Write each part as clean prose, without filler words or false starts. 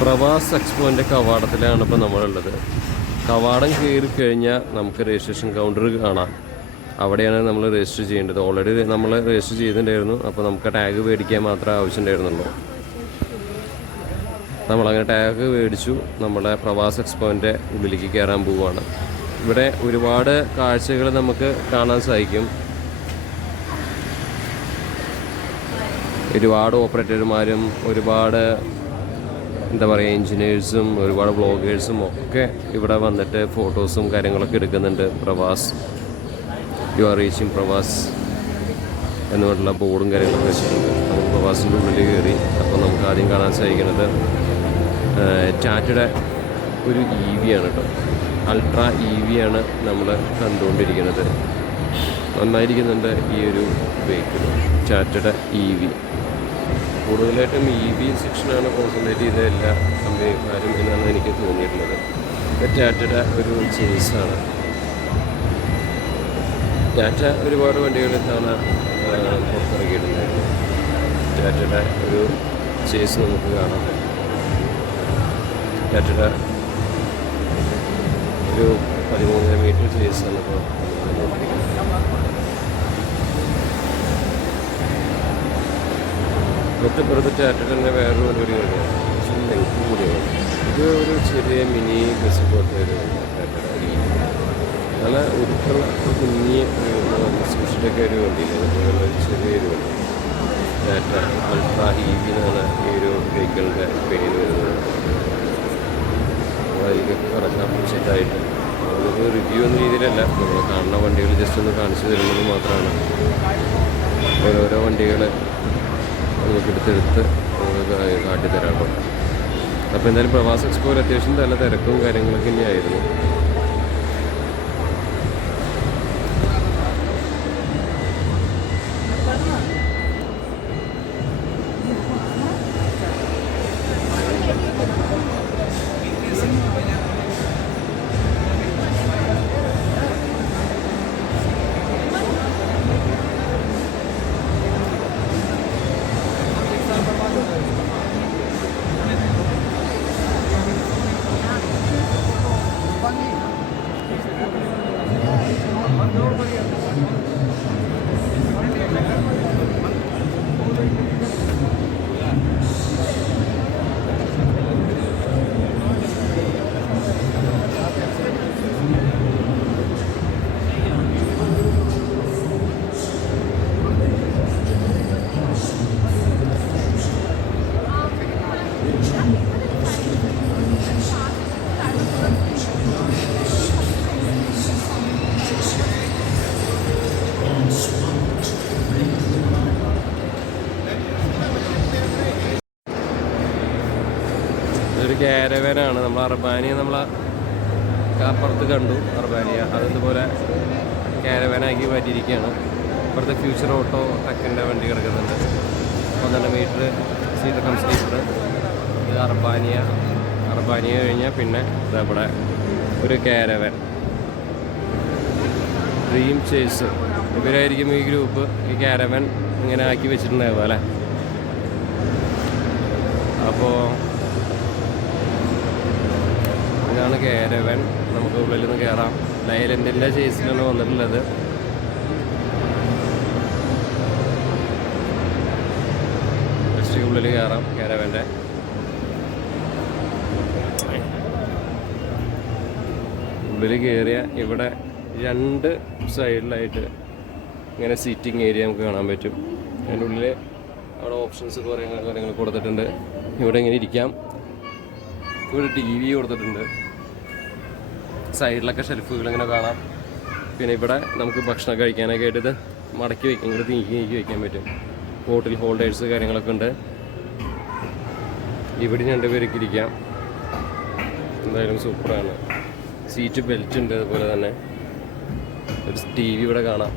പ്രവാസ് എക്സ്പോൻ്റെ കവാടത്തിലാണ് ഇപ്പോൾ നമ്മളുള്ളത്. കവാടം കയറി കഴിഞ്ഞാൽ നമുക്ക് രജിസ്ട്രേഷൻ കൗണ്ടർ കാണാം. അവിടെയാണ് നമ്മൾ രജിസ്റ്റർ ചെയ്യേണ്ടത്. ഓൾറെഡി നമ്മൾ രജിസ്റ്റർ ചെയ്തിട്ടുണ്ടായിരുന്നു. അപ്പോൾ നമുക്ക് ടാഗ് മേടിക്കാൻ മാത്രമേ ആവശ്യമുണ്ടായിരുന്നുള്ളൂ. നമ്മളങ്ങനെ ടാഗ് മേടിച്ചു. നമ്മളെ പ്രവാസ് എക്സ്പോൻ്റെ ഉള്ളിലേക്ക് കയറാൻ പോവുകയാണ്. ഇവിടെ ഒരുപാട് കാഴ്ചകൾ നമുക്ക് കാണാൻ സാധിക്കും. ഒരുപാട് ഓപ്പറേറ്റർമാരും ഒരുപാട് എന്താ പറയുക എൻജിനീയേഴ്സും ഒരുപാട് വ്ളോഗേഴ്സും ഒക്കെ ഇവിടെ വന്നിട്ട് ഫോട്ടോസും കാര്യങ്ങളൊക്കെ എടുക്കുന്നുണ്ട്. Pravas you are reaching Pravas എന്നുകൊണ്ടുള്ള ബോർഡും കാര്യങ്ങളൊക്കെ വെച്ചിട്ടുണ്ട്. നമുക്ക് പ്രവാസിൻ്റെ ഉള്ളിൽ കയറി. അപ്പോൾ നമുക്ക് ആദ്യം കാണാൻ സാധിക്കുന്നത് ടാറ്റയുടെ ഒരു EV ആണ് കേട്ടോ. അൾട്രാ EV ആണ് നമ്മൾ കണ്ടുകൊണ്ടിരിക്കുന്നത്. നന്നായിരിക്കുന്നുണ്ട് ഈ ഒരു വെഹിക്കിൾ, ടാറ്റയുടെ EV. കൂടുതലായിട്ടും EV സെക്ഷനാണ് കോൺസെൻട്രേറ്റ് ചെയ്ത എല്ലാ കമ്പനിക്കാരും എന്നാണ് എനിക്ക് തോന്നിയിട്ടുള്ളത്. ടാറ്റയുടെ ഒരു ചേസാണ്. ടാറ്റ ഒരുപാട് വണ്ടികൾ തവണ പുറത്തിറക്കിയിട്ടുണ്ടായിരുന്നു. ടാറ്റയുടെ ഒരു ചേസ് നമുക്ക് കാണാം. ടാറ്റയുടെ ഒരു 13 മീറ്റർ ചേസാണ് ഇപ്പോൾ തൊട്ടിപ്പുറത്ത് ടാറ്റയുടെ തന്നെ വേറൊരു വണ്ടി കൂടിയാണ്. പക്ഷേ ലെങ്ത് കൂടിയാണ്. ഇത് ഒരു ചെറിയ മിനി ബസ് പോലത്തെ ഒരു ടാറ്റയുടെ നല്ല ഒരുക്കുള്ള കുഞ്ഞി സ്പെഷ്യലൊക്കെ ഒരു വണ്ടിയില്ല. അതുപോലുള്ള ഒരു ചെറിയൊരു വണ്ടി ടാറ്റ അൾട്രാ EV എന്നാണ് ഈ ഒരു വെഹിക്കിളിൻ്റെ പേര് വരുന്നത്. അതിലേക്ക് കിടക്കാം സെറ്റായിട്ട്. അതൊരു റിവ്യൂ എന്ന രീതിയിലല്ല, നമ്മൾ കാണുന്ന വണ്ടികൾ ജസ്റ്റ് ഒന്ന് കാണിച്ചു തരുന്നത് മാത്രമാണ്. ഓരോരോ വണ്ടികൾ നമുക്ക് എടുത്തെടുത്ത് നമുക്ക് കാട്ടിത്തരാം. അപ്പോൾ എന്തായാലും പ്രവാസ് എക്സ്പോയിൽ അത്യാവശ്യം നല്ല തിരക്കും കാര്യങ്ങളൊക്കെ തന്നെയായിരുന്നു. ഇതൊരു കാരവാനാണ്. നമ്മൾ അർബാനിയ അപ്പുറത്ത് കണ്ടു. അർബാനിയ അതുപോലെ കാരവാനാക്കി മാറ്റിയിരിക്കുകയാണ്. ഇപ്പുറത്തെ ഫ്യൂച്ചർ ഓട്ടോ ട്രക്കിൻ്റെ വണ്ടി കിടക്കുന്നുണ്ട്. 12 മീറ്റർ സീറ്റർ കം സ്ലീപ്പർ. ഇത് അർബാനിയ കഴിഞ്ഞാൽ പിന്നെ ഇതവിടെ ഒരു കാരവാൻ ഡ്രീം ചേസ്. ഇവരായിരിക്കും ഈ ഗ്രൂപ്പ് ഈ കാരവാൻ ഇങ്ങനെ ആക്കി വെച്ചിട്ടുണ്ടാവുക അല്ലേ. അപ്പോൾ ഇതാണ് കാരവാൻ. നമുക്ക് ഉള്ളിൽ നിന്ന് കയറാം. ലൈലൻഡിൻ്റെ ചേസിലാണ് വന്നിട്ടുള്ളത്. ജസ്റ്റ് ഉള്ളിൽ കയറാം. കാരവാൻ്റെ ഉള്ളിൽ കയറിയ ഇവിടെ 2 സൈഡിലായിട്ട് ഇങ്ങനെ സീറ്റിംഗ് ഏരിയ നമുക്ക് കാണാൻ പറ്റും. അതിൻ്റെ ഉള്ളിൽ അവിടെ ഓപ്ഷൻസ് കുറേ കാര്യങ്ങൾ കൊടുത്തിട്ടുണ്ട്. ഇവിടെ ഇങ്ങനെ ഇരിക്കാം. ഇവിടെ TV കൊടുത്തിട്ടുണ്ട്. സൈഡിലൊക്കെ ഷെൽഫുകൾ ഇങ്ങനെ കാണാം. പിന്നെ ഇവിടെ നമുക്ക് ഭക്ഷണം കഴിക്കാനൊക്കെ ആയിട്ട് ഇത് മടക്കി വയ്ക്കാം. ഇങ്ങോട്ട് നീക്കി വയ്ക്കാൻ പറ്റും. ബോട്ടിൽ ഹോൾഡേഴ്സ് കാര്യങ്ങളൊക്കെ ഉണ്ട്. ഇവിടെ 2 പേർക്ക് ഇരിക്കാം. എന്തായാലും സൂപ്പറാണ്. സീറ്റ് ബെൽറ്റ് ഉണ്ട്. അതുപോലെ തന്നെ ഒരു TV ഇവിടെ കാണാം.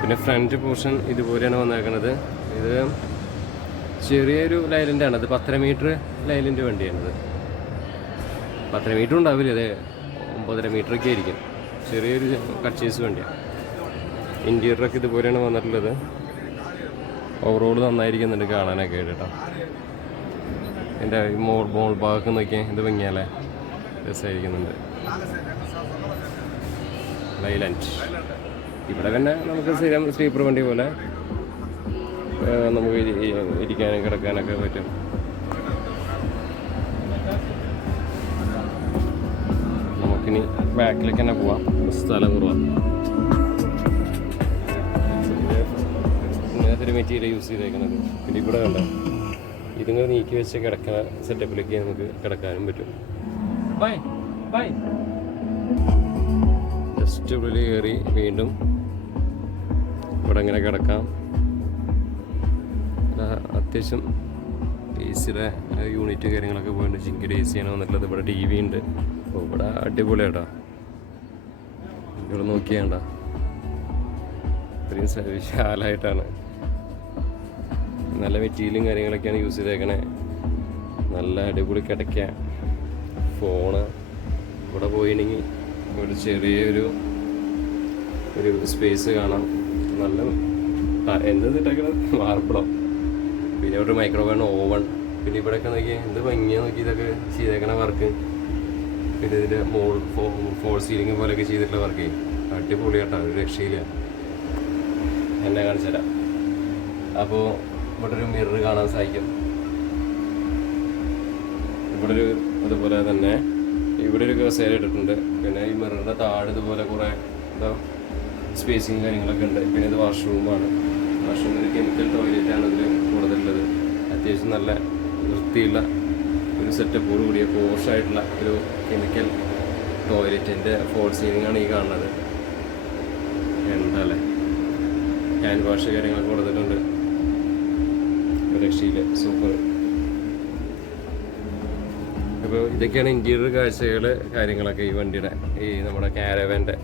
പിന്നെ ഫ്രണ്ട് പോർഷൻ ഇതുപോലെയാണ് വന്നേക്കുന്നത്. ഇത് ചെറിയൊരു ലൈലൻ്റാണ്. അത് 12 മീറ്റർ ലൈലൻ്റ് വണ്ടിയാണിത്. 12 മീറ്റർ ഉണ്ടാവില്ല, അത് 9.5 മീറ്ററൊക്കെ ആയിരിക്കും. ചെറിയൊരു കച്ചേസ് വണ്ടിയാണ്. ഇൻറ്റീരിയറൊക്കെ ഇതുപോലെയാണ് വന്നിട്ടുള്ളത്. ഓവറോൾ നന്നായിരിക്കുന്നുണ്ട് കാണാനൊക്കെ ആയിട്ട് കേട്ടോ. എൻ്റെ മോൾ ഭാഗത്ത് നോക്കിയാൽ എന്ത് ഭംഗിയല്ലേ, രസമായിരിക്കുന്നുണ്ട്. ലൈലാൻഡ് ഇവിടെ തന്നെ നമുക്ക് സ്ഥിരം സ്ലീപ്പർ വണ്ടി പോലെ നമുക്ക് ഇരിക്കാനും കിടക്കാനൊക്കെ പറ്റും. നമുക്കിനി ബാക്കിലേക്ക് തന്നെ പോവാം, സ്ഥലം കുറവാണ്. ഇങ്ങനത്തെ ഒരു മെറ്റീരിയൽ യൂസ് ചെയ്തേക്കുന്നത്. പിന്നെ ഇവിടെ കണ്ട ഇതിങ്ങനെ നീക്കി വെച്ച് കിടക്കുന്ന സെറ്റപ്പിലേക്ക് നമുക്ക് കിടക്കാനും പറ്റും. ജസ്റ്റ് ഉള്ളിൽ കയറി വീണ്ടും ഇവിടെ ഇങ്ങനെ കിടക്കാം. അത്യാവശ്യം എ സിയുടെ യൂണിറ്റ് കാര്യങ്ങളൊക്കെ പോയിട്ട് ജിങ്കിയുടെ എ സിയാണ് വന്നിട്ടുള്ളത്. ഇവിടെ ടി വി ഉണ്ട്. അപ്പോൾ ഇവിടെ അടിപൊളിയാട്ടോ. ഇവിടെ നോക്കിയാണ്ട ഇത്രയും വിശാലമായിട്ടാണ്. നല്ല മെറ്റീരിയലും കാര്യങ്ങളൊക്കെയാണ് യൂസ് ചെയ്തേക്കണേ. നല്ല അടിപൊളി കിടക്കാൻ ഫോണ് ഇവിടെ പോയിട്ടുണ്ടെങ്കിൽ ഒരു ചെറിയൊരു സ്പേസ് കാണാം. നല്ല എന്തിട്ടേക്കണ മാർബിളോ, പിന്നെ ഒരു മൈക്രോവേവ് ഓവൺ, പിന്നെ ഇവിടെയൊക്കെ നോക്കി എന്ത് ഭംഗിയാണ് നോക്കി ഇതൊക്കെ ചെയ്തേക്കണ വർക്ക്. പിന്നെ ഇതിൻ്റെ ഫോൾ സീലിംഗ് പോലെയൊക്കെ ചെയ്തിട്ടുള്ള വർക്ക് അടിപൊളിയാട്ടോ, ഒരു രക്ഷയില്ല. എന്നെ കാണിച്ചു തരാം. അപ്പോൾ ഇവിടെ ഒരു മിറർ കാണാൻ സാധിക്കും. ഇവിടെ ഒരു അതുപോലെ തന്നെ ഇവിടെ ഒരു കസേര ഇട്ടിട്ടുണ്ട്. പിന്നെ ഈ മിററിൻ്റെ താഴെ ഇതുപോലെ കുറേ എന്താ സ്പേസിങ് കാര്യങ്ങളൊക്കെ ഉണ്ട്. പിന്നെ ഇത് വാഷ്റൂമാണ്. വാഷ്റൂം ഒരു കെമിക്കൽ ടോയ്ലറ്റാണ് ഇതിൽ കൂടുതലുള്ളത്. അത്യാവശ്യം നല്ല വൃത്തിയുള്ള ഒരു സെറ്റപ്പോട് കൂടിയ പോഷായിട്ടുള്ള ഒരു കെമിക്കൽ ടോയ്ലറ്റിൻ്റെ ഫോൾ സീലിംഗാണ് ഈ കാണുന്നത്. എന്താല്ലേ, ഹാൻഡ് വാഷ് കാര്യങ്ങളൊക്കെ കൊടുത്തിട്ടുണ്ട്. രക്ഷയില്ല, സൂപ്പർ. അപ്പോൾ ഇതൊക്കെയാണ് ഇൻറ്റീരിയർ കാഴ്ചകൾ കാര്യങ്ങളൊക്കെ ഈ വണ്ടിയുടെ, ഈ നമ്മുടെ കാരവാൻ്റെ.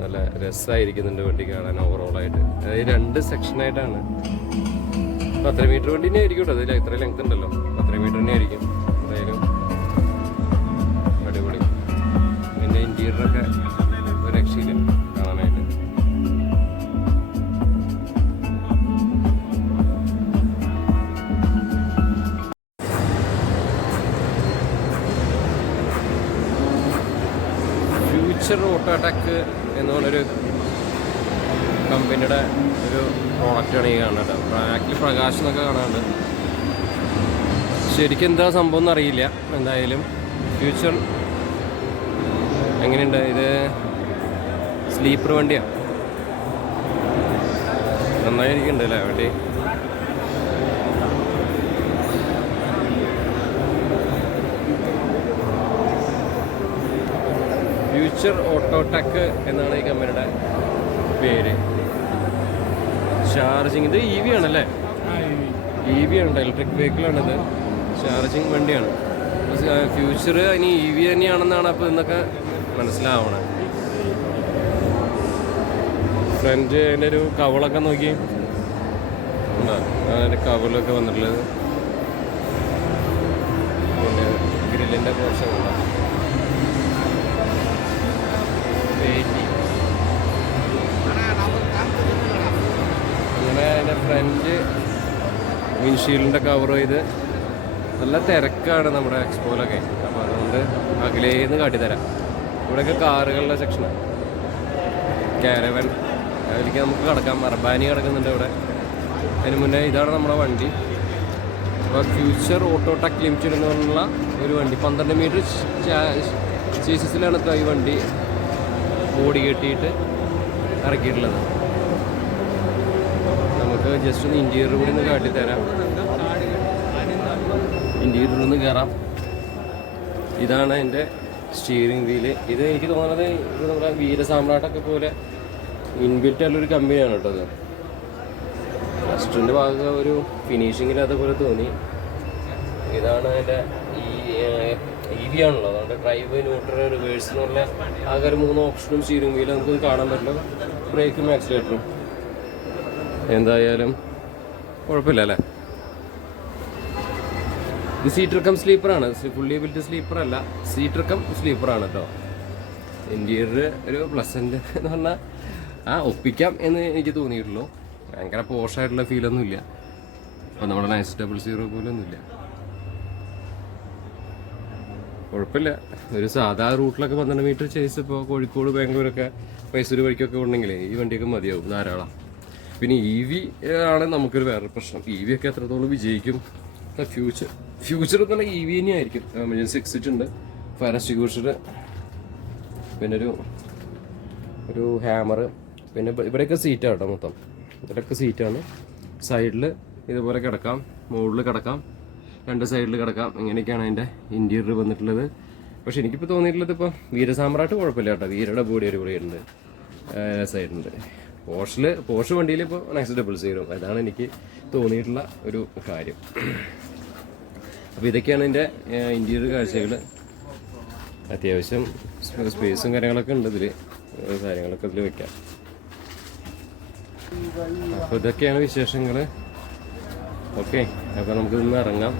നല്ല രസമായിരിക്കുന്നുണ്ട് വണ്ടി കാണാൻ ഓവറോളായിട്ട്. അതായത് 2 സെക്ഷനായിട്ടാണ്. 10 മീറ്റർ വണ്ടി തന്നെ ആയിരിക്കും കേട്ടോ. അതിൽ എത്ര ലെങ്ത് ഉണ്ടല്ലോ, 10 മീറ്റർ തന്നെ ആയിരിക്കും. എന്തായാലും അടിപൊളി. പിന്നെ ഇൻറ്റീരിയറൊക്കെ ഒരു രക്ഷയില്ല കാണാനായിട്ട്. ഫ്യൂച്ചർ ഓട്ടോടെക് എന്ന് പറഞ്ഞൊരു കമ്പനിയുടെ ഒരു പ്രോഡക്റ്റാണ് ഈ കാണുന്നത്. ബാക്കിൽ പ്രകാശം എന്നൊക്കെ കാണാനുണ്ട്. ശരിക്കും എന്താ സംഭവം എന്നറിയില്ല. എന്തായാലും ഫ്യൂച്ചർ എങ്ങനെയുണ്ട്, ഇത് സ്ലീപ്പർ വണ്ടിയാണ്. നന്നായിരിക്കുന്നുണ്ട് അല്ലേ വണ്ടി. ഫ്യൂച്ചർ ഓട്ടോടെക് എന്നാണ് ഈ കമ്പനിയുടെ പേര്. ചാർജിങ്, ഇത് ഇ വി ആണല്ലേ? ഇ വി ആണ്, ഇലക്ട്രിക് വെഹിക്കിളാണിത്. ചാർജിങ് വണ്ടിയാണ്. ഫ്യൂച്ചർ ഇനി ഇ വി തന്നെയാണെന്നാണ് അപ്പോൾ ഇന്നൊക്കെ മനസ്സിലാവണത്. ഫ്രണ്ട് അതിൻ്റെ ഒരു കവളൊക്കെ നോക്കി, അതിൻ്റെ കവളൊക്കെ വന്നിട്ടുള്ളത്. പിന്നെ ഗ്രില്ലിൻ്റെ പോർഷൻ ഉണ്ടോ, അങ്ങനെ അതിൻ്റെ ഫ്രണ്ട് വിൻഷീൽഡിൻ്റെ കവർ ചെയ്ത്. നല്ല തിരക്കാണ് നമ്മുടെ എക്സ്പോയിലൊക്കെ. അപ്പോൾ അതുകൊണ്ട് അകലേന്ന് കാട്ടിത്തരാം. ഇവിടെയൊക്കെ കാറുകളുടെ സെക്ഷനാണ്. കാരവൻ അതിലേക്ക് നമുക്ക് കിടക്കാം. അർബാനി കിടക്കുന്നുണ്ട് ഇവിടെ. അതിന് മുന്നേ ഇതാണ് നമ്മുടെ വണ്ടി. അപ്പോൾ ഫ്യൂച്ചർ ഓട്ടോടെക് ലിമിറ്റഡ് എന്ന് പറഞ്ഞുള്ള ഒരു വണ്ടി 12 മീറ്റർ ചേസിസിലാണ് ഈ വണ്ടി ബോഡി കെട്ടിയിട്ട് ഇറക്കിയിട്ടുള്ളത്. നമുക്ക് ജസ്റ്റ് ഒന്ന് ഇൻറ്റീരിയർ കൂടി ഒന്ന് കാട്ടിത്തരാം. ഇൻറ്റീരിയറിൽ നിന്ന് കയറാം. ഇതാണ് എൻ്റെ സ്റ്റിയറിംഗ് വീല്. ഇത് എനിക്ക് തോന്നുന്നത് ഇത് നമ്മുടെ വീരസാമ്രാട്ടൊക്കെ പോലെ ഇൻബിൽറ്റ് ആയിട്ടുള്ളൊരു കമ്പനിയാണ് കേട്ടോ. അത് ഫസ്റ്റിൻ്റെ ഭാഗം ഒരു ഫിനിഷിങ്ങിൽ അതുപോലെ തോന്നി. ഇതാണ് എൻ്റെ ഇ വി ആണല്ലോ, അതുകൊണ്ട് ഡ്രൈവ്, ന്യൂട്രൽ, റിവേഴ്സ് എന്ന് പറഞ്ഞാൽ ആകെ ഒരു 3 ഓപ്ഷനും സ്റ്റിയറിംഗ് വീലും നമുക്ക് കാണാൻ പറ്റില്ല. ബ്രേക്കും ആക്സിലേറ്ററും. എന്തായാലും കുഴപ്പമില്ല അല്ലേ. ഇത് സീറ്റർ കം സ്ലീപ്പറാണ്, ഫുള്ളി ബിൽറ്റ് സ്ലീപ്പർ അല്ല, സീറ്റർ കം സ്ലീപ്പറാണ് കേട്ടോ. ഇൻറ്റീരിയർ ഒരു പ്ലസൻറ്റ് എന്ന് പറഞ്ഞാൽ ഒപ്പിക്കാം എന്ന് എനിക്ക് തോന്നിയിട്ടുള്ളൂ. ഭയങ്കര പോഷായിട്ടുള്ള ഫീലൊന്നും ഇല്ല. അപ്പോൾ നമ്മുടെ 900 പോലൊന്നുമില്ല. കുഴപ്പമില്ല. ഒരു സാധാ റൂട്ടിലൊക്കെ 12 മീറ്റർ ചേസ് ഇപ്പോൾ കോഴിക്കോട് ബാംഗ്ലൂരൊക്കെ മൈസൂർ വഴിക്കൊക്കെ ഉണ്ടെങ്കിൽ ഈ വണ്ടിയൊക്കെ മതിയാവും ധാരാളം. പിന്നെ EV ആണ് നമുക്കൊരു വേറെ പ്രശ്നം. EV ഒക്കെ എത്രത്തോളം വിജയിക്കും ഫ്യൂച്ചർ തന്നെ EV തന്നെ ആയിരിക്കും. എമർജൻസി എക്സിറ്റ് ഉണ്ട്, ഫയർ എക്സ്റ്റിങ്ക്വിഷർ, പിന്നെ ഒരു ഹാമർ, പിന്നെ ഇവിടെയൊക്കെ സീറ്റാണ് കേട്ടോ. മൊത്തം ഇവിടെയൊക്കെ സീറ്റാണ്. സൈഡിൽ ഇതുപോലെ കിടക്കാം, മുകളിൽ കിടക്കാം, 2 സൈഡിൽ കിടക്കാം. ഇങ്ങനെയൊക്കെയാണ് അതിൻ്റെ ഇൻറ്റീരിയർ വന്നിട്ടുള്ളത്. പക്ഷെ എനിക്കിപ്പോൾ തോന്നിയിട്ടുള്ളത് ഇപ്പോൾ വീരസാമ്രാട്ട് കുഴപ്പമില്ല കേട്ടോ. വീരയുടെ ബോഡി അടിപൊളിയുണ്ട്, സൈഡുണ്ട്. പോർഷ് വണ്ടിയിൽ ഇപ്പോൾ നെക്സ്റ്റ് 000. അതാണ് എനിക്ക് തോന്നിയിട്ടുള്ള ഒരു കാര്യം. അപ്പോൾ ഇതൊക്കെയാണ് എൻ്റെ ഇൻറ്റീരിയർ കാഴ്ചകൾ. അത്യാവശ്യം സ്പേസും കാര്യങ്ങളൊക്കെ ഉണ്ട് ഇതിൽ, കാര്യങ്ങളൊക്കെ ഇതിൽ വെക്കാം. അപ്പോൾ ഇതൊക്കെയാണ് വിശേഷങ്ങൾ. ഓക്കെ, അപ്പോൾ നമുക്ക് ഇന്ന് ഇറങ്ങാം.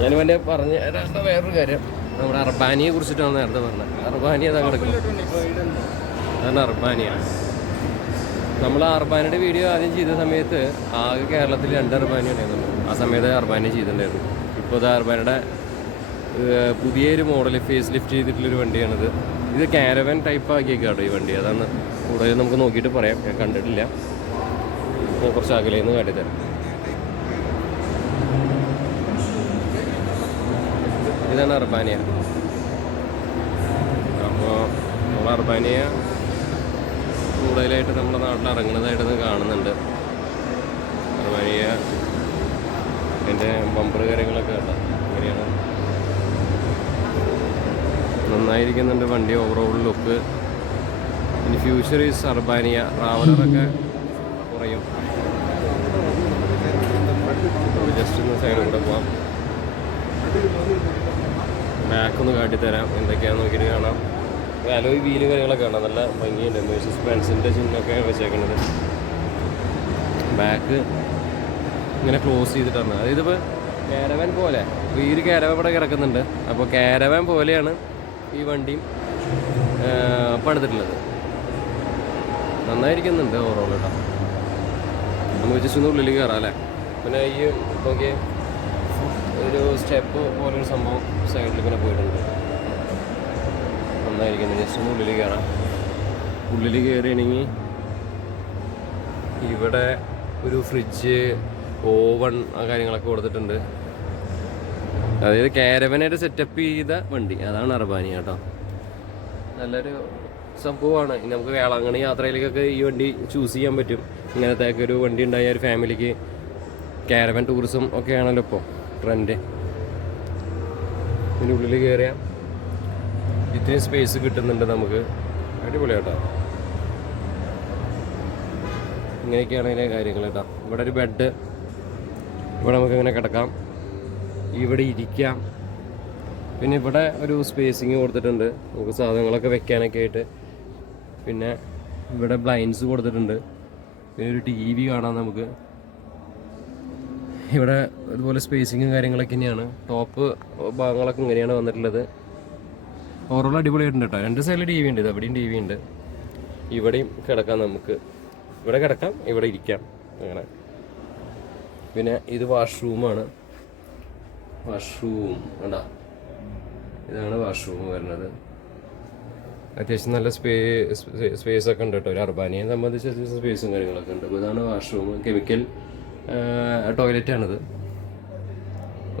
ഞാൻ വേണ്ടി പറഞ്ഞ വേറൊരു കാര്യം, നമ്മുടെ അർബാനിയെ കുറിച്ചിട്ടാണ് നേരത്തെ പറഞ്ഞത്. അർബാനി അതാ കിടക്കുന്നത്, അതാണ് അർബാനിയാണ്. നമ്മൾ അർബാനിയുടെ വീഡിയോ ആദ്യം ചെയ്ത സമയത്ത് ആകെ കേരളത്തിൽ 2 അർബാനി ഉണ്ടായിരുന്നു. ആ സമയത്ത് അർബാനി ചെയ്തിട്ടുണ്ടായിരുന്നു. ഇപ്പോൾ ഇത് അർബാനിയുടെ പുതിയൊരു മോഡൽ ഫേസ് ലിഫ്റ്റ് ചെയ്തിട്ടുള്ളൊരു വണ്ടിയാണിത്. ഇത് കാരവൻ ടൈപ്പ് ആക്കിയേക്കാട്ടോ ഈ വണ്ടി. അതാണ് കൂടുതൽ നമുക്ക് നോക്കിയിട്ട് പറയാം. ഞാൻ കണ്ടിട്ടില്ല, കുറച്ച് അകലേന്ന് കാട്ടിത്തരാം. ഇതാണ് അർബാനിയ. അപ്പോൾ നമ്മൾ അർബാനിയ കൂടുതലായിട്ട് നമ്മുടെ നാട്ടിൽ ഇറങ്ങുന്നതായിട്ടൊന്ന് കാണുന്നുണ്ട്. അർബാനിയ എൻ്റെ ബമ്പർ കാര്യങ്ങളൊക്കെ കേട്ടോ ഇങ്ങനെയാണ്. നന്നായിരിക്കുന്നുണ്ട് വണ്ടി, ഓവറോൾ ലുക്ക്. ഇനി ഫ്യൂച്ചർ ഈസ് അർബാനിയ. ട്രാവലറൊക്കെ കുറയും. ജസ്റ്റ് ഒന്ന് സൈഡിൽ കൂടെ പോവാം. ബാക്കൊന്ന് കാട്ടിത്തരാം, എന്തൊക്കെയാണെന്ന് നോക്കിയിട്ട് കാണാം. അലോയ് വീല് കാര്യങ്ങളൊക്കെ കാണാം, നല്ല ഭംഗിയുണ്ട്. മേഴ്സിഡസ് ബെൻസിൻ്റെ ചിഹ്നമൊക്കെ വെച്ചേക്കുന്നത്. ബാക്ക് ഇങ്ങനെ ക്ലോസ് ചെയ്തിട്ടാണ്. അതായത് ഇപ്പോൾ കാരവാൻ പോലെ, ഇപ്പോൾ ഈ ഒരു കാരവാൻ ഇവിടെ കിടക്കുന്നുണ്ട്. അപ്പോൾ കാരവാൻ പോലെയാണ് ഈ വണ്ടിയും പണിതിട്ടുള്ളത്. നന്നായിരിക്കുന്നുണ്ട് ഓവറോൾ കേട്ടോ. നമുക്ക് ജസ്റ്റ് ഒന്ന് ഉള്ളിൽ കയറാം അല്ലേ. പിന്നെ ഈ നോക്കിയേ ഒരു സ്റ്റെപ്പ് പോലൊരു സംഭവം സൈഡിൽ ഇങ്ങനെ പോയിട്ടുണ്ട്. നന്നായിരിക്കുന്നു. ജസ്റ്റ് ഒന്ന് ഉള്ളിൽ കയറാം. ഉള്ളിൽ കയറിയാണെങ്കിൽ ഇവിടെ ഒരു ഫ്രിഡ്ജ്, ഓവൺ, ആ കാര്യങ്ങളൊക്കെ കൊടുത്തിട്ടുണ്ട്. അതായത് കാരവനായിട്ട് സെറ്റപ്പ് ചെയ്ത വണ്ടി, അതാണ് അർബാനിയ കേട്ടോ. നല്ലൊരു സംഭവമാണ്. നമുക്ക് വേളാങ്കണ്ണി യാത്രയിലേക്കൊക്കെ ഈ വണ്ടി ചൂസ് ചെയ്യാൻ പറ്റും. ഇങ്ങനത്തെ ഒക്കെ ഒരു വണ്ടി ഉണ്ടായ ഒരു ഫാമിലിക്ക്. കാരവൻ ടൂറിസം ഒക്കെ ആണല്ലോ ഇപ്പോൾ ട്രെൻഡ്. ഇതിൻ്റെ ഉള്ളിൽ കയറിയാൽ ഇത്രയും സ്പേസ് കിട്ടുന്നുണ്ട് നമുക്ക്. അടിപൊളി കേട്ടോ. ഇങ്ങനെയൊക്കെയാണ് അതിൻ്റെ കാര്യങ്ങൾ കേട്ടോ. ഇവിടെ ഒരു ബെഡ്, ഇവിടെ നമുക്ക് ഇങ്ങനെ കിടക്കാം, ഇവിടെ ഇരിക്കാം. പിന്നെ ഇവിടെ ഒരു സ്പേസിങ് കൊടുത്തിട്ടുണ്ട് നമുക്ക് സാധനങ്ങളൊക്കെ വെക്കാനൊക്കെ ആയിട്ട്. പിന്നെ ഇവിടെ ബ്ലൈൻഡ്സ് കൊടുത്തിട്ടുണ്ട്. പിന്നെ ഒരു TV കാണാം നമുക്ക്. ഇവിടെ അതുപോലെ സ്പേസിങ്ങും കാര്യങ്ങളൊക്കെ തന്നെയാണ്. ടോപ്പ് ഭാഗങ്ങളൊക്കെ ഇങ്ങനെയാണ് വന്നിട്ടുള്ളത്. ഓവറോൾ അടിപൊളിയായിട്ടുണ്ട് കേട്ടോ. 2 സൈഡിൽ TV ഉണ്ട്. ഇത് അവിടെയും TV ഉണ്ട്. ഇവിടെയും കിടക്കാം നമുക്ക്. ഇവിടെ കിടക്കാം, ഇവിടെ ഇരിക്കാം, അങ്ങനെ. പിന്നെ ഇത് വാഷ്റൂമാണ്. വാഷ്റൂം കണ്ടാ, ഇതാണ് വാഷ്റൂം വരുന്നത്. അത്യാവശ്യം നല്ല സ്പേസൊക്കെ ഉണ്ട് കേട്ടോ. ഒരു അർബാനിയെ സംബന്ധിച്ച് അത്യാവശ്യം സ്പേസും കാര്യങ്ങളൊക്കെ ഉണ്ട്. അപ്പോൾ ഇതാണ് വാഷ്റൂം. കെമിക്കൽ ടോയ്ലറ്റാണിത്.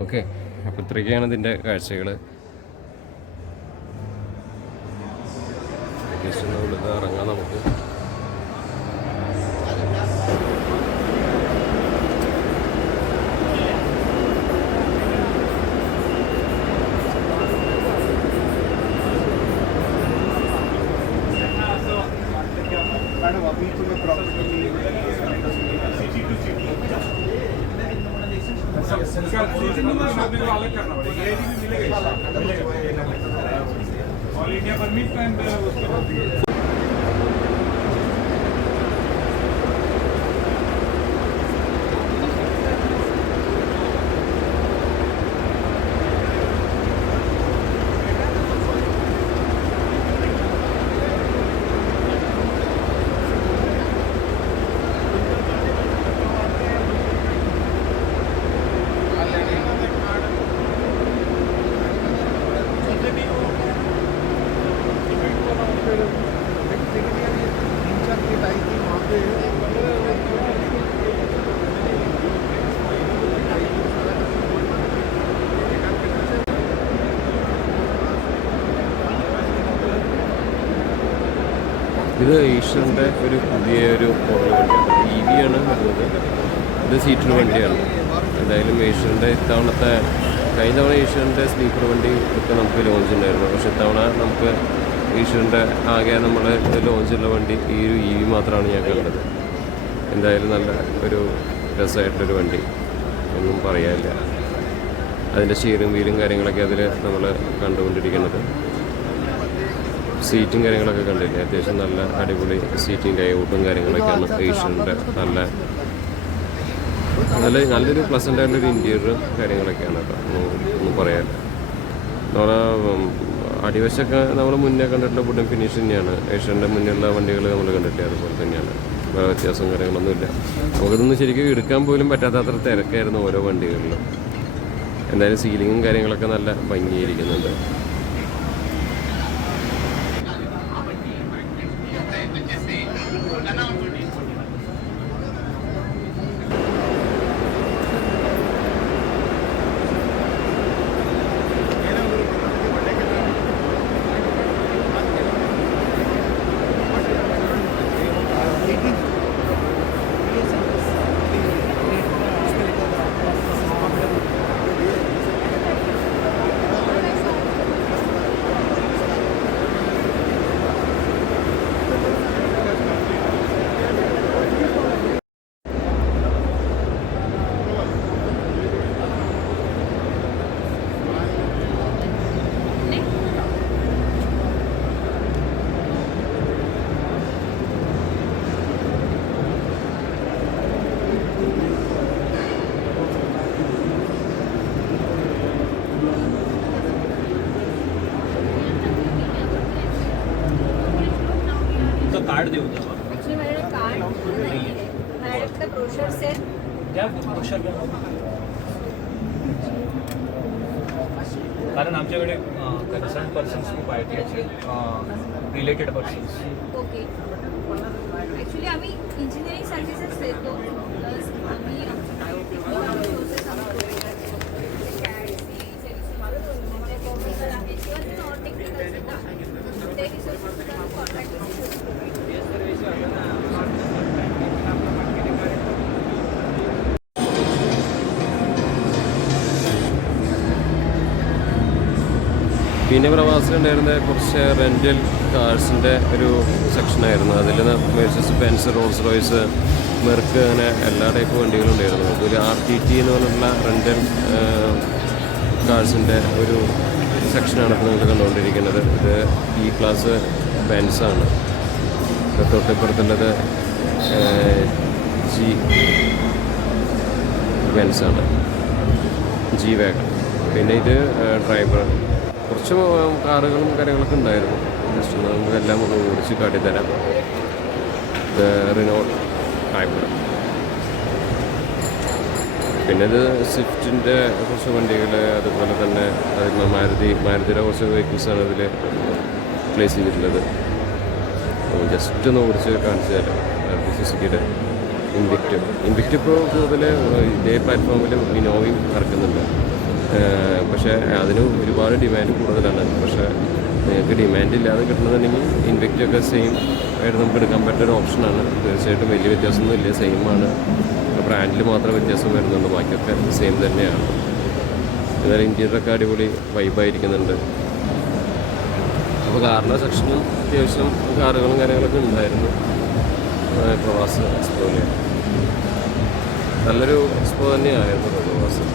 ഓക്കെ, അപ്പോൾ ഇത്രയൊക്കെയാണ് ഇതിൻ്റെ കാഴ്ചകൾ. ജസ്റ്റ് ഉള്ളിൽ ഇറങ്ങാം നമുക്ക്. ऑल इंडिया परमिट एंड उसके बाद ഇത് ഈശ്വറിൻ്റെ ഒരു പുതിയൊരു മോഡൽ വണ്ടിയാണ്, EV ആണ് വരുന്നത്. ഇത് സീറ്റർ വണ്ടിയാണ്. എന്തായാലും ഈശ്വറിൻ്റെ ഇത്തവണത്തെ കഴിഞ്ഞ തവണ ഈശ്വറിൻ്റെ സ്ലീപ്പർ വണ്ടി ഒക്കെ നമുക്ക് ലോഞ്ച് ഉണ്ടായിരുന്നു. പക്ഷേ ഇത്തവണ നമുക്ക് ഈശ്വറിൻ്റെ ആകെ നമ്മൾ ലോഞ്ചുള്ള വണ്ടി ഈ ഒരു EV മാത്രമാണ് ഞാൻ കണ്ടത്. എന്തായാലും നല്ല ഒരു രസമായിട്ടൊരു വണ്ടി, ഒന്നും പറയാനില്ല. അതിൻ്റെ സ്റ്റിയറിംഗ് വീലും കാര്യങ്ങളൊക്കെ അതിൽ നമ്മൾ കണ്ടുകൊണ്ടിരിക്കുന്നത്. സീറ്റും കാര്യങ്ങളൊക്കെ കണ്ടില്ലേ, അത്യാവശ്യം നല്ല അടിപൊളി സീറ്റിംഗ് ലേഔട്ടും കാര്യങ്ങളൊക്കെയാണ് ഈശ്വറിൻ്റെ. നല്ലൊരു പ്ലസൻ്റ് ആയിട്ടുള്ളൊരു ഇൻറ്റീരിയറും കാര്യങ്ങളൊക്കെയാണ് കേട്ടോ, ഒന്നും പറയാനില്ല. നമ്മളെ അടിവശമൊക്കെ നമ്മൾ മുന്നേ കണ്ടിട്ടുള്ള വുഡൻ ഫിനിഷ് തന്നെയാണ്. ഏഷ്യൻ്റെ മുന്നിലുള്ള വണ്ടികൾ നമ്മൾ കണ്ടിട്ടില്ല, അതുപോലെ തന്നെയാണ്. വേറെ വ്യത്യാസവും കാര്യങ്ങളൊന്നുമില്ല. നമുക്കിതൊന്നും ശരിക്കും എടുക്കാൻ പോലും പറ്റാത്തത്ര തിരക്കായിരുന്നു ഓരോ വണ്ടികളിലും. എന്തായാലും സീലിങ്ങും കാര്യങ്ങളൊക്കെ നല്ല ഭംഗിയായിരിക്കുന്നുണ്ട്. कार्ड देऊ द्या. ॲक्च्युली माझ्याकडे कार्ड नाही आहे, माझ्याकडे ब्रोशर्स आहेत. द्या ब्रोशर द्या. कारण आमच्याकडे कन्सर्न पर्सन्स खूप आहेत याचे, रिलेटेड पर्सन्स. ओके. ॲक्च्युली आम्ही इंजिनिअरिंग सर्व्हिसेस देतो, प्लस आम्ही प्रोसेस ते रिसोर्सेस सुद्धा कॉन्ट्रॅक्ट പിന്നെ പ്രവാസിലുണ്ടായിരുന്ന കുറച്ച് റെൻ്റൽ കാർസിൻ്റെ ഒരു സെക്ഷനായിരുന്നു. അതിൽ Mercedes Benz, Rolls Royce, Merck, അങ്ങനെ എല്ലാ ടൈപ്പ് വണ്ടികളും ഉണ്ടായിരുന്നു. അതുപോലെ RTT എന്ന് പറഞ്ഞിട്ടുള്ള റെൻ്റൽ കാർസിൻ്റെ ഒരു സെക്ഷനാണ് ഇപ്പോൾ നിങ്ങൾ കണ്ടുകൊണ്ടിരിക്കുന്നത്. ഇത് E-ക്ലാസ് ബെൻസാണ്. തൊട്ടിപ്പുറത്തുള്ളത് G ബെൻസാണ്, G വാഗൺ. പിന്നെ ഇത് ഡ്രൈവർ. കുറച്ച് കാറുകളും കാര്യങ്ങളൊക്കെ ഉണ്ടായിരുന്നു. ജസ്റ്റ് നമുക്ക് എല്ലാം ഒന്ന് ഓടിച്ച് കാട്ടിത്തരാം. ഇത് റിനോൾട്ട് ഹൈബ്രിഡ്. പിന്നെ ഇത് സ്വിഫ്റ്റിൻ്റെ കുറച്ച് വണ്ടികൾ, അതുപോലെ തന്നെ അതിൽ മാരുതിയുടെ കുറച്ച് വെഹിക്കിൾസാണ് ഇതിൽ പ്ലേസ് ചെയ്തിട്ടുള്ളത്. ജസ്റ്റ് ഒന്ന് ഓടിച്ച് കാണിച്ചു തരാം. സുസുക്കിയുടെ ഇൻവിക്റ്റ് ഇപ്പോൾ കൂടുതൽ ഇതേ പ്ലാറ്റ്ഫോമിൽ ഇനോവയും ഇറക്കുന്നുണ്ട്. പക്ഷേ അതിന് ഒരുപാട് ഡിമാൻഡ് കൂടുതലാണ്. പക്ഷേ നിങ്ങൾക്ക് ഡിമാൻഡ് ഇല്ലാതെ കിട്ടണമെന്നുണ്ടെങ്കിൽ ഇൻവിക്റ്റൊക്കെ സെയിം ആയിട്ട് നമുക്ക് എടുക്കാൻ പറ്റുന്ന ഓപ്ഷനാണ്. തീർച്ചയായിട്ടും വലിയ വ്യത്യാസമൊന്നും ഇല്ല, സെയിം ആണ്. ബ്രാൻഡിൽ മാത്രം വ്യത്യാസം വരുന്നുണ്ട്, ബാക്കിയൊക്കെ സെയിം തന്നെയാണ്. എന്നാലും ഇൻറ്റീരിയറൊക്കെ അടിപൊളി വൈബായിരിക്കുന്നുണ്ട്. അപ്പോൾ കാറിൻ്റെ സെക്ഷനും അത്യാവശ്യം കാറുകളും കാര്യങ്ങളൊക്കെ ഉണ്ടായിരുന്നു പ്രവാസ് എക്സ്പോയിൽ. നല്ലൊരു എക്സ്പോ തന്നെയായിരുന്നു പ്രവാസ്.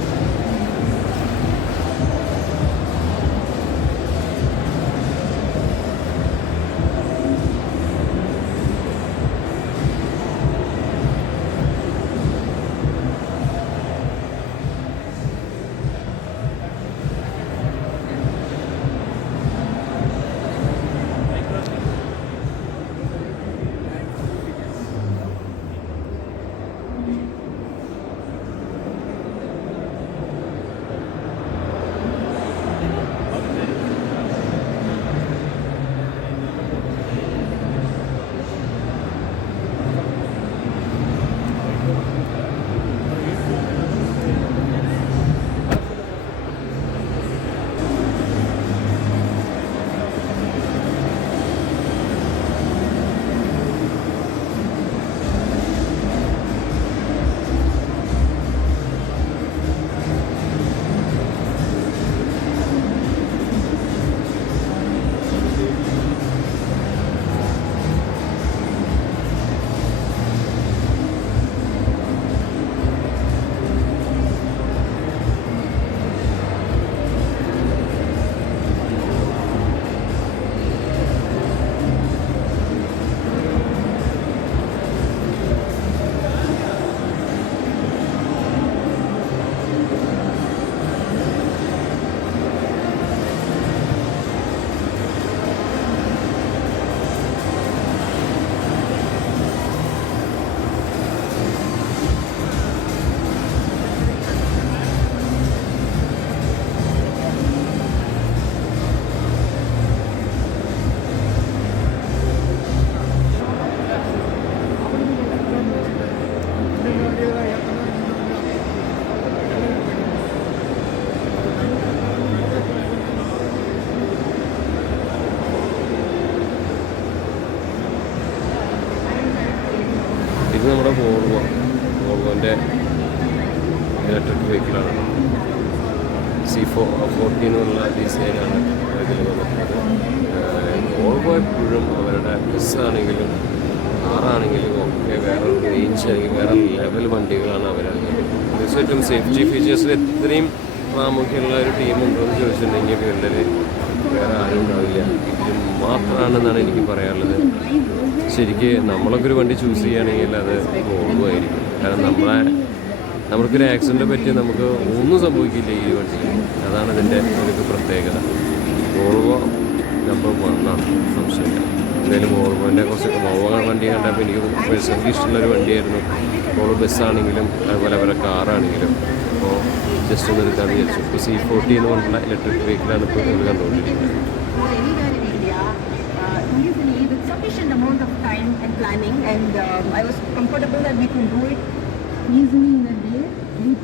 C40 എന്നുള്ള ഡിസൈനാണ് ഇതിൽ വന്നിട്ടുള്ളത്. വോൾവോ എപ്പോഴും അവരുടെ ബസ്സാണെങ്കിലും കാറാണെങ്കിലും ഒക്കെ വേറെ റേഞ്ച് അല്ലെങ്കിൽ വേറെ ലെവൽ വണ്ടികളാണ് അവരിറങ്ങുന്നത്. തീർച്ചയായിട്ടും സേഫ്റ്റി ഫീച്ചേഴ്സിൽ എത്രയും പ്രാമുഖ്യമുള്ള ഒരു ടീമുണ്ടോ എന്ന് ചോദിച്ചിട്ടുണ്ടെങ്കിൽ ഫീൽഡിൽ വേറെ ആരും ഉണ്ടാവില്ല. ഇതിൽ മാത്രമാണെന്നാണ് എനിക്ക് പറയാനുള്ളത്. ശരിക്ക് നമ്മളൊക്കെ ഒരു വണ്ടി ചൂസ് ചെയ്യുകയാണെങ്കിൽ അത് വോൾവോ ആയിരിക്കും. കാരണം നമുക്കൊരു ആക്സിഡൻറ്റ് പറ്റി നമുക്ക് ഒന്നും സംഭവിക്കില്ല ഈ വണ്ടി. അതാണ് ഇതിൻ്റെ ഒരു പ്രത്യേകത. വോൾവോ നമ്പർ 1 ആണ്, സംശയമില്ല. എന്തായാലും വോൾവോൻ്റെ കുറച്ചൊക്കെ വോൾവോ വണ്ടി കണ്ടപ്പോൾ എനിക്ക് പേഴ്സണലി ഇഷ്ടമുള്ളൊരു വണ്ടിയായിരുന്നു. വോൾവോ ബസ്സാണെങ്കിലും അതുപോലെ അവരുടെ കാറാണെങ്കിലും. അപ്പോൾ ജസ്റ്റ് ഒന്ന് എടുക്കാമെന്ന് വിചാരിച്ചു. ഇപ്പോൾ C40 എന്ന് പറഞ്ഞിട്ടുള്ള ഇലക്ട്രിക് വെഹിക്കിളാണ് ഇപ്പോൾ ഇത് കണ്ടുകൊണ്ടിരിക്കുന്നത്. Easily with sufficient amount of time and planning, and I was comfortable that we could do it easily in a day.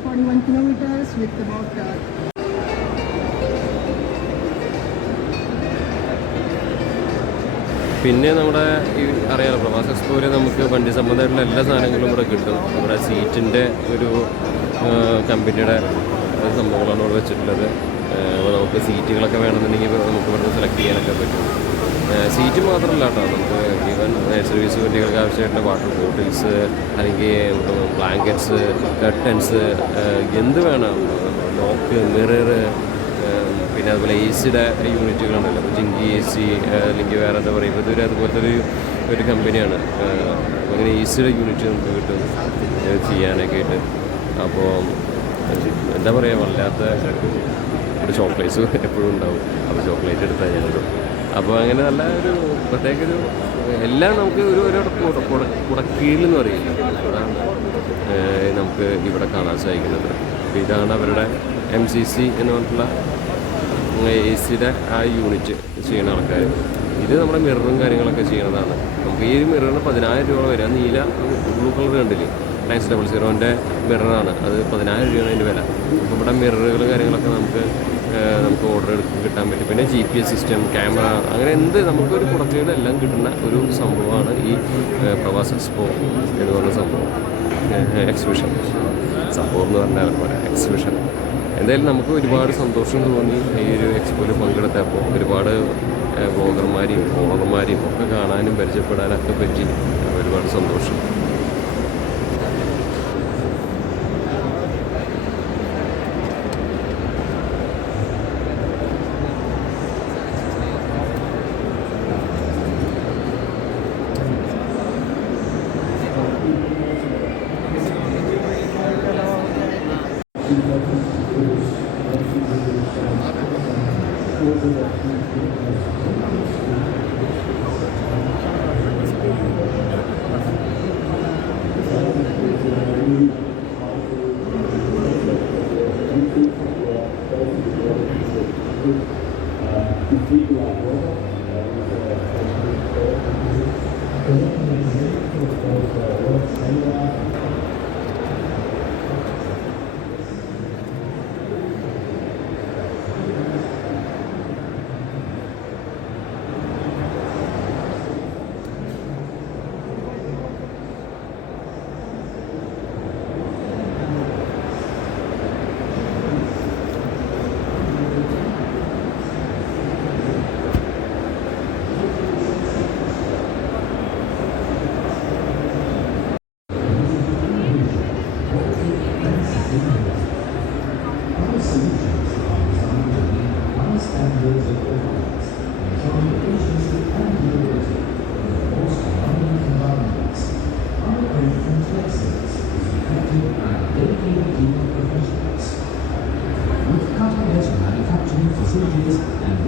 41 kilometers with about പിന്നെ നമ്മുടെ ഈ അറിയാലോ പ്രവാസ എക്സ്പോയിൽ നമുക്ക് വണ്ടി സംബന്ധമായിട്ടുള്ള എല്ലാ സാധനങ്ങളും ഇവിടെ കിട്ടും. നമ്മുടെ സീറ്റിൻ്റെ ഒരു കമ്പനിയുടെ സംഭവങ്ങളാണ് ഇവിടെ വെച്ചിട്ടുള്ളത്. അപ്പോൾ നമുക്ക് സീറ്റുകളൊക്കെ വേണമെന്നുണ്ടെങ്കിൽ നമുക്ക് ഇവിടെ സെലക്ട് ചെയ്യാനൊക്കെ പറ്റും. സീറ്റ് മാത്രമല്ല കേട്ടോ, നമുക്ക് ഈവൻ സർവീസ് വണ്ടികൾക്ക് ആവശ്യമായിട്ടുള്ള വാട്ടർ ബോട്ടിൽസ് അല്ലെങ്കിൽ ബ്ലാങ്കറ്റ്സ്, കർട്ടൻസ്, എന്ത് വേണം, ലോക്ക്, മിറർ, പിന്നെ അതുപോലെ എ സിയുടെ യൂണിറ്റുകളുണ്ടല്ലോ. അപ്പോൾ ജിങ്കി എ സി അല്ലെങ്കിൽ വേറെ എന്താ പറയുക, ഇതൊരു അതുപോലത്തെ ഒരു കമ്പനിയാണ്. അങ്ങനെ എ സിയുടെ യൂണിറ്റ് നമുക്ക് കിട്ടും ചെയ്യാനൊക്കെ ആയിട്ട്. അപ്പോൾ എന്താ പറയുക, വല്ലാത്ത ഒരു ചോക്ലേറ്റ്സ് എപ്പോഴും ഉണ്ടാവും. അപ്പോൾ ചോക്ലേറ്റ് എടുത്താൽ ഞാനത്. അപ്പോൾ അങ്ങനെ നല്ല ഒരു പ്രത്യേക ഒരു എല്ലാം നമുക്ക് ഒരു കുടക്കീഴിലെന്ന് പറയില്ല, അതാണ് നമുക്ക് ഇവിടെ കാണാൻ സാധിക്കുന്നത്. അപ്പോൾ ഇതാണ് അവരുടെ MCC എന്ന് പറഞ്ഞിട്ടുള്ള എ സിയുടെ ആ യൂണിറ്റ് ചെയ്യുന്ന ആൾക്കാർ. ഇത് നമ്മുടെ മിററും കാര്യങ്ങളൊക്കെ ചെയ്യുന്നതാണ്. നമുക്ക് ഈ മിററിന് 10,000 രൂപ വരെ. നീല ബ്ലൂ കളർ കണ്ടില്ലേ, 900 മിററാണ്. അത് 10,000 രൂപയാണ് അതിൻ്റെ വില. അപ്പോൾ ഇവിടെ മിററുകൾ കാര്യങ്ങളൊക്കെ നമുക്ക് ഓർഡർ കിട്ടാൻ പറ്റും. പിന്നെ GPS സിസ്റ്റം, ക്യാമറ, അങ്ങനെ എന്ത് നമുക്കൊരു പ്രൊഡക്റ്റുകളെല്ലാം കിട്ടുന്ന ഒരു സംഭവമാണ് ഈ പ്രവാസ എക്സ്പോ എന്ന് പറഞ്ഞ സംഭവം. എക്സിബിഷൻ സംഭവം എന്ന് പറഞ്ഞാൽ പോലെ എക്സിബിഷൻ. എന്തായാലും നമുക്ക് ഒരുപാട് സന്തോഷം തോന്നി ഈ ഒരു എക്സ്പോയിൽ പങ്കെടുത്തപ്പോൾ. ഒരുപാട് ബ്ലോഗർമാരെയും ഓണർമാരെയും ഒക്കെ കാണാനും പരിചയപ്പെടാനൊക്കെ പറ്റി. ഒരുപാട് സന്തോഷം.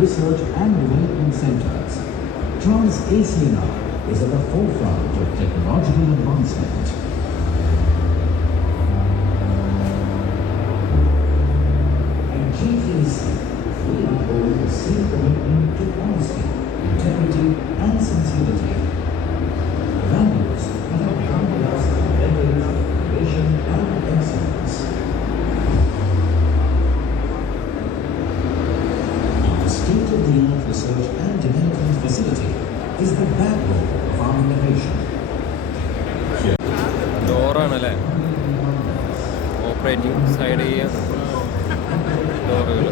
Research and development centers. Trans-ACNR is at the forefront of technological advancement. At GTC, we uphold the same commitment to honesty, integrity, and sincerity. Values that have grounded us in decades of innovation and excellence. State-of-the-art research and development facility is the backbone of our innovation. ഡോറാണല്ലേ operating side ചെയ്യുക. ഡോറുകൾ.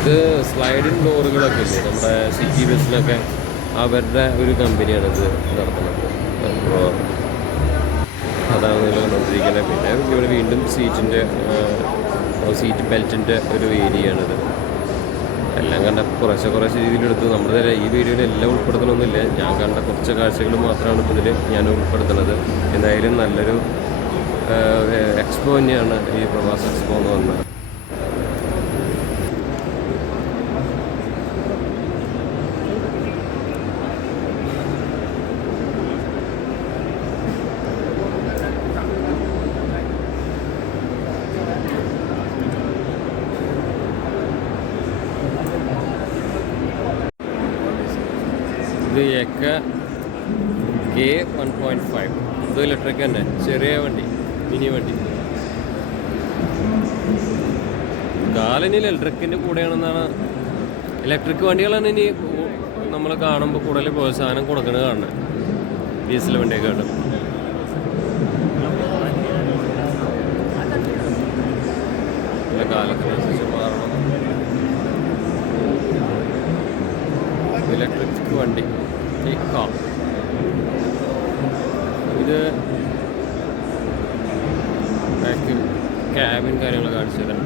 ഇത് sliding ഡോറുകളൊക്കെ ഇല്ലേ നമ്മുടെ city ബസ്സിലൊക്കെ, അവരുടെ ഒരു കമ്പനിയാണിത് നടത്തുന്നത്. അപ്പോൾ അതാണ് നിങ്ങൾ കണ്ടുകൊണ്ടിരിക്കുന്നത്. പിന്നെ ഇവിടെ വീണ്ടും സീറ്റ് ബെൽറ്റിൻ്റെ ഒരു ഏരിയയാണിത്. എല്ലാം കണ്ട കുറച്ച് രീതിയിലെടുത്ത് നമ്മുടെ ഈ വീഡിയോയിൽ എല്ലാം ഉൾപ്പെടുത്തണമെന്നില്ല. ഞാൻ കണ്ട കുറച്ച് കാഴ്ചകൾ മാത്രമാണ് ഇപ്പോൾ ഇതിൽ ഞാൻ ഉൾപ്പെടുത്തുന്നത്. എന്തായാലും നല്ലൊരു എക്സ്പോ തന്നെയാണ് ഈ പ്രവാസ എക്സ്പോ എന്ന് പറഞ്ഞത്. ഇത് എക്ക K1.5. ഇത് ഇലക്ട്രിക് തന്നെ, ചെറിയ വണ്ടി, മിനി വണ്ടി. കാലനിൽ ഇലക്ട്രിക്കിൻ്റെ കൂടെയാണെന്നാണ്. ഇലക്ട്രിക് വണ്ടികളാണ് ഇനി നമ്മൾ കാണുമ്പോൾ കൂടുതൽ പ്രോത്സാഹനം കൊടുക്കുന്നത് കാണുന്നത് ഡീസൽ വണ്ടിയൊക്കെ. കാലത്തിനനുസരിച്ച് മാറണം. ഇലക്ട്രിക് വണ്ടി ഇത് ബാക്ക് ക്യാബിൻ കാര്യങ്ങൾ കാണിച്ചു തരാം.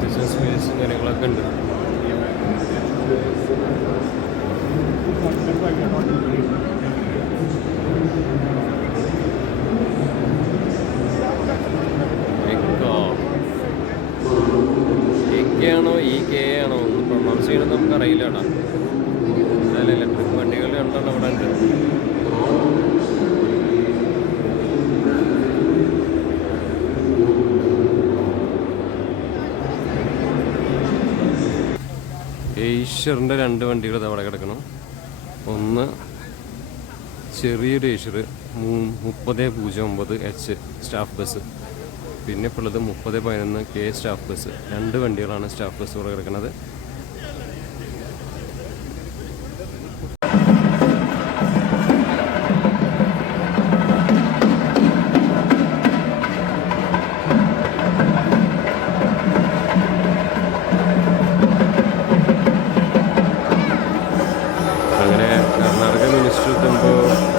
ബിസിനസ് സ്പേസും കാര്യങ്ങളൊക്കെ ഉണ്ട്. ആണോ കെ ആണോ ഒന്ന് പ്രൊണൗൺസ് ചെയ്യണം നമുക്കറിയില്ല കേട്ടോ. എന്തായാലും ഇലക്ട്രിക് വണ്ടികൾ രണ്ടെണ്ണം അവിടെ ഉണ്ട്. ഏഷ്യറിൻ്റെ 2 വണ്ടികൾ അവിടെ കിടക്കണം. ഒന്ന് ചെറിയൊരു ഏഷ്യർ 3009H സ്റ്റാഫ് ബസ്, പിന്നെ ഇപ്പോൾ ഉള്ളത് 3011K സ്റ്റാഫ് ബസ്. 2 വണ്ടികളാണ് സ്റ്റാഫ് ബസ് ഇവിടെ കിടക്കുന്നത്. അങ്ങനെ കർണാടക മിനിസ്റ്റർ എത്തുമ്പോൾ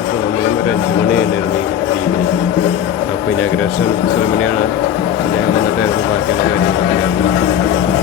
സമയം ഒരു 5 മണി കഴിഞ്ഞിരുന്നു ഈവനിങ്. അപ്പോൾ ഇനാഗ്രേഷൻ സെറമണിയാണ്. അദ്ദേഹം വന്നിട്ടായിരുന്നു ബാക്കിയുള്ള കാര്യങ്ങളൊക്കെ.